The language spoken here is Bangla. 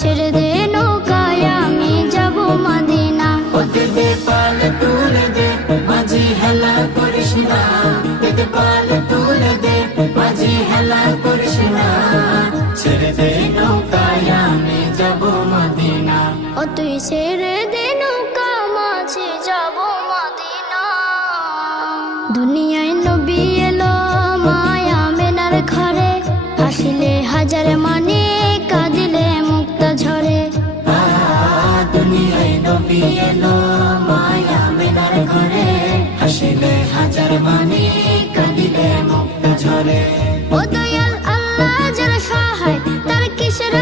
ছেড়ে দে নৌকায় আমি যাব মদিনা। ওতে দে পাল তুলে দে মাঝি হেলা করিস না, ওতে পাল তুলে দে মাঝি হেলা করিস না, ছেড়ে দে নৌকায় আমি যাব মদিনা। ও তুই ছেড়ে দে নৌকা মাঝি যাব মদিনা। দুনিয়ায় নবী এলো মায়া মেনার ঘরে, হাসিলে হাজার মানে কাঁদিলে মুক্তা ঝরে। দুনিয়ায় নবী এলো মায়া মেনার ঘরে, হাসিলে হাজার মানে কাঁদিলে মুক্তা ঝরে। ও দয়াল আল্লাহ যার সহায় তার কিসের